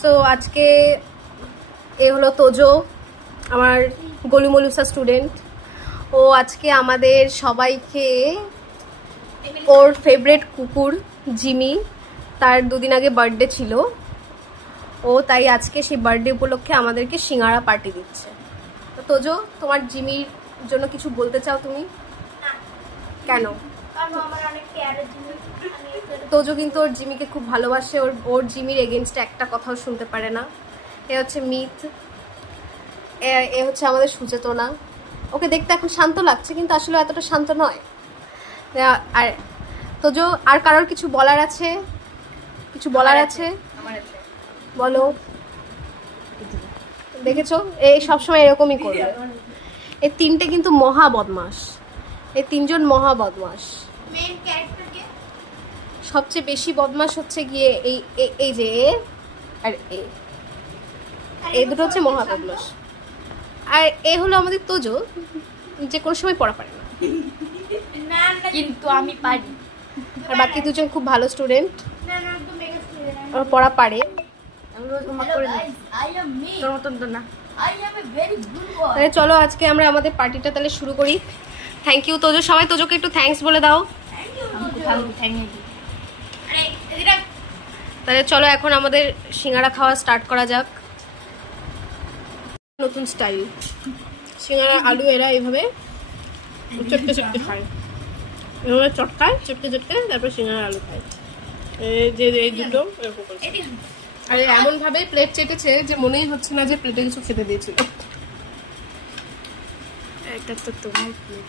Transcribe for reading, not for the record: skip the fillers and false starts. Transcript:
So আজকে এ হলো তোজো, আমার গলুমলুসা স্টুডেন্ট। ও আজকে আমাদের সবাইকে ওর ফেভারিট কুকুর জিমি, তার দুদিন আগে বার্থডে ছিল, ও তাই আজকে সেই বার্থডে উপলক্ষে আমাদেরকে সিঙ্গারা পার্টি দিচ্ছে। তো তোজো, তোমার জিমির জন্য কিছু বলতে চাও তুমি? কেন? তোজো কিন্তু ওর জিমিকে খুব ভালোবাসে, ওর জিমির এগেনস্টে একটা কথাও শুনতে পারে না। এ হচ্ছে মিথ, এ হচ্ছে আমাদের সুচেতনা। ওকে দেখতে এখন শান্ত লাগছে, কিন্তু আসলে এতটা শান্ত নয়। আর তোজো, আর কারোর কিছু বলার আছে? কিছু বলার আছে? বলো। দেখেছো, এই সবসময় এরকমই করবে। এই তিনটে কিন্তু মহা বদমাস, এই তিনজন মহা বদমাস। সবচেয়ে বেশি বদমাস হচ্ছে গিয়ে এই যে আর এই দুটো হচ্ছে মহা বদমাস। আর এ হলো আমাদের তোজো, যে কোনো সময় পড়া পারে না, কিন্তু আমি পারি। আর বাকি দুজন খুব ভালো স্টুডেন্ট, ওরা পড়া পারে। তাহলে চলো আজকে আমরা আমাদের পার্টিটা তাহলে শুরু করি। থ্যাংক ইউ তোজো, সবাই তোজোকে একটু থ্যাঙ্কস বলে দাও। তাহলে চলো এখন আমাদের সিঙ্গারা খাওয়া স্টার্ট করা যাক। নতুন স্টাইল সিঙ্গারা, আলু এরা এইভাবে চটকে চটকে খায়, এভাবে চটকায় চটকে চটকে, তারপর সিঙ্গারা আলু খায়। এই দুটো এরকম করেছে, আর এমন ভাবে প্লেট চেটেছে যে মনেই হচ্ছে না যে প্লেটে কিছু খেতে দিয়েছিল। এটা তো তোমার প্লেট।